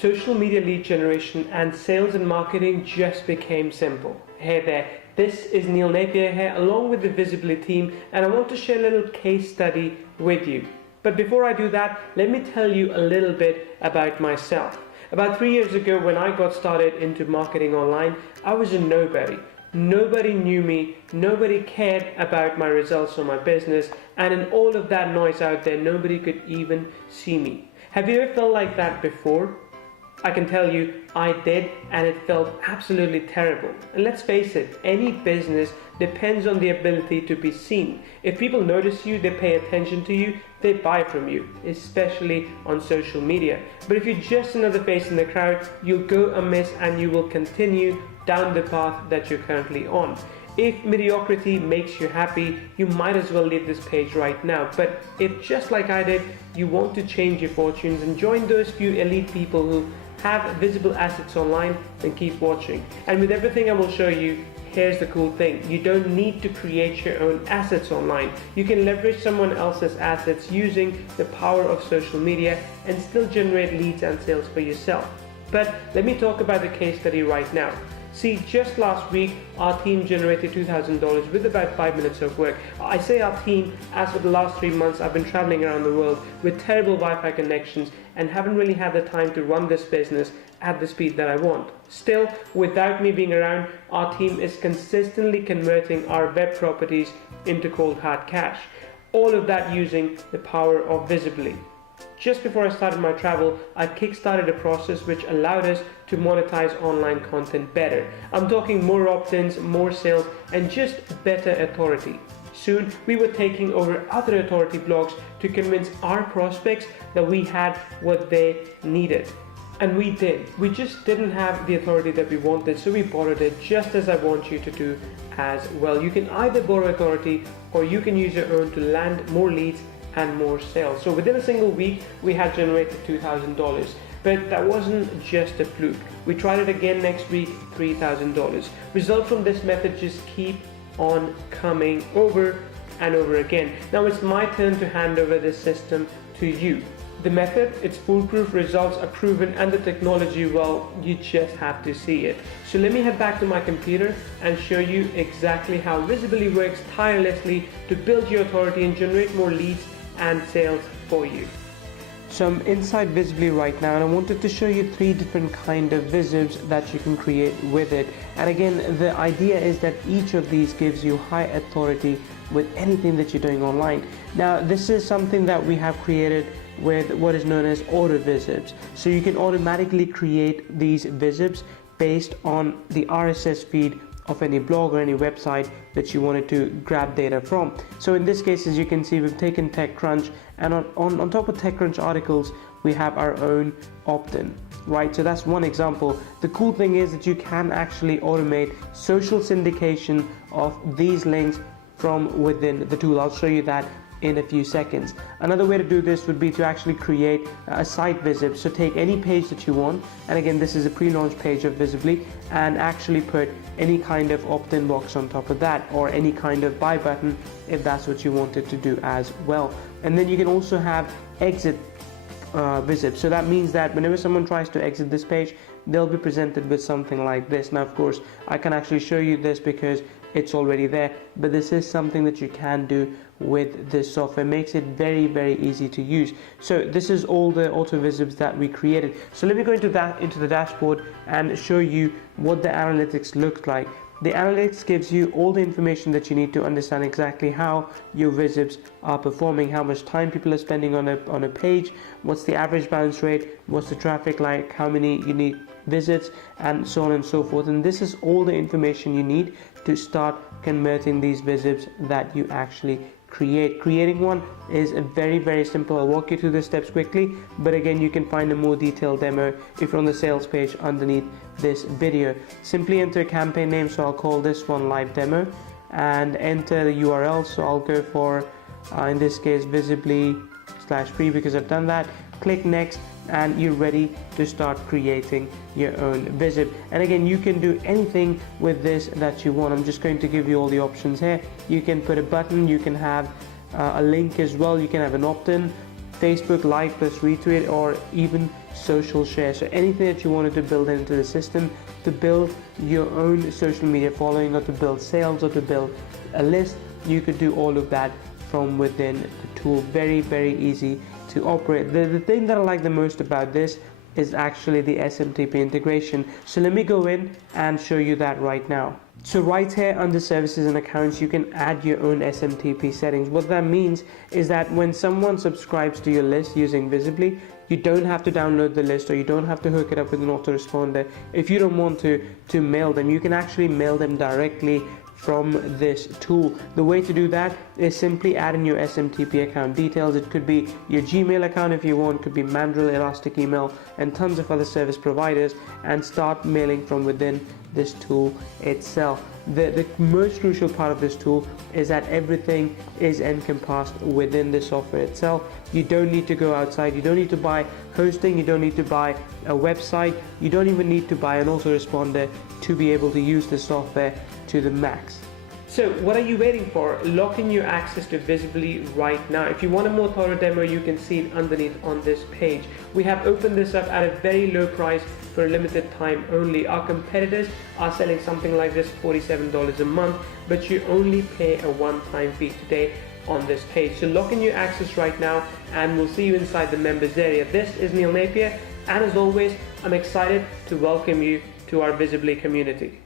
social media lead generation and sales and marketing just became simple. Hey there, this is Neil Napier here along with the Visibily team, and I want to share a little case study with you. But before I do that, let me tell you a little bit about myself. About 3 years ago, when I got started into marketing online, I was a nobody. Nobody knew me, nobody cared about my results or my business, and in all of that noise out there, nobody could even see me. Have you ever felt like that before? I can tell you, I did, and it felt absolutely terrible. And let's face it, any business depends on the ability to be seen. If people notice you, they pay attention to you, they buy from you, especially on social media. But if you're just another face in the crowd, you'll go amiss and you will continue down the path that you're currently on. If mediocrity makes you happy, you might as well leave this page right now. But if, just like I did, you want to change your fortunes and join those few elite people who have visible assets online, then keep watching. And with everything I will show you, here's the cool thing. You don't need to create your own assets online. You can leverage someone else's assets using the power of social media and still generate leads and sales for yourself. But let me talk about the case study right now. See, just last week, our team generated $2,000 with about 5 minutes of work. I say our team, as for the last 3 months, I've been traveling around the world with terrible Wi-Fi connections and haven't really had the time to run this business at the speed that I want. Still, without me being around, our team is consistently converting our web properties into cold hard cash. All of that using the power of Visibily. Just before I started my travel, I kickstarted a process which allowed us to monetize online content better. I'm talking more opt-ins, more sales, and just better authority. Soon, we were taking over other authority blogs to convince our prospects that we had what they needed. And we did. We just didn't have the authority that we wanted, so we borrowed it, just as I want you to do as well. You can either borrow authority or you can use your own to land more leads and more sales. So within a single week, we had generated $2,000. But that wasn't just a fluke. We tried it again next week, $3,000. Results from this method just keep on coming over and over again. Now it's my turn to hand over this system to you. The method, it's foolproof, results are proven, and the technology, well, you just have to see it. So let me head back to my computer and show you exactly how Visibily works tirelessly to build your authority and generate more leads and sales for you. So I'm inside Visibily right now, and I wanted to show you 3 different kind of visibs that you can create with it. And again, the idea is that each of these gives you high authority with anything that you're doing online. Now this is something that we have created with what is known as auto visibs. So you can automatically create these visibs based on the RSS feed of any blog or any website that you wanted to grab data from. So in this case, as you can see, we've taken TechCrunch, and on top of TechCrunch articles, we have our own opt-in, right? So that's one example. The cool thing is that you can actually automate social syndication of these links from within the tool. I'll show you that in a few seconds. Another way to do this would be to actually create a site visib. So take any page that you want, and again, this is a pre-launch page of Visibily, and actually put any kind of opt-in box on top of that, or any kind of buy button if that's what you wanted to do as well. And then you can also have exit visib. So that means that whenever someone tries to exit this page, they'll be presented with something like this. Now of course I can actually show you this because it's already there, but this is something that you can do with this software. It makes it very, very easy to use. So this is all the auto visibs that we created. So let me go into the dashboard and show you what the analytics looks like. The analytics gives you all the information that you need to understand exactly how your visibs are performing, how much time people are spending on a page, what's the average bounce rate, what's the traffic like, how many unique visits, and so on and so forth. And this is all the information you need to start converting these visibs that you actually create. Creating one is very, very simple. I'll walk you through the steps quickly, but again, you can find a more detailed demo if you're on the sales page underneath this video. Simply enter a campaign name, so I'll call this one live demo, and enter the URL. So I'll go for in this case Visibily/free because I've done that. Click next, and you're ready to start creating your own visib. And again, you can do anything with this that you want. I'm just going to give you all the options here. You can put a button, you can have a link as well, you can have an opt-in, Facebook like plus retweet, or even social share. So anything that you wanted to build into the system, to build your own social media following, or to build sales, or to build a list, you could do all of that from within the tool. Very, very easy to operate. The thing that I like the most about this is actually the SMTP integration. So let me go in and show you that right now. So right here under services and accounts, you can add your own SMTP settings. What that means is that when someone subscribes to your list using Visibily, you don't have to download the list, or you don't have to hook it up with an autoresponder. If you don't want to mail them, you can actually mail them directly from this tool. The way to do that is simply add in your SMTP account details. It could be your Gmail account if you want, could be Mandrill, Elastic Email, and tons of other service providers, and start mailing from within this tool itself. The most crucial part of this tool is that everything is encompassed within the software itself. You don't need to go outside, you don't need to buy hosting, you don't need to buy a website, you don't even need to buy an autoresponder to be able to use the software to the max. So what are you waiting for? Lock in your access to Visibily right now. If you want a more thorough demo, you can see it underneath on this page. We have opened this up at a very low price for a limited time only. Our competitors are selling something like this $47 a month, but you only pay a one-time fee today on this page. So lock in your access right now, and we'll see you inside the members area. This is Neil Napier, and as always, I'm excited to welcome you to our Visibily community.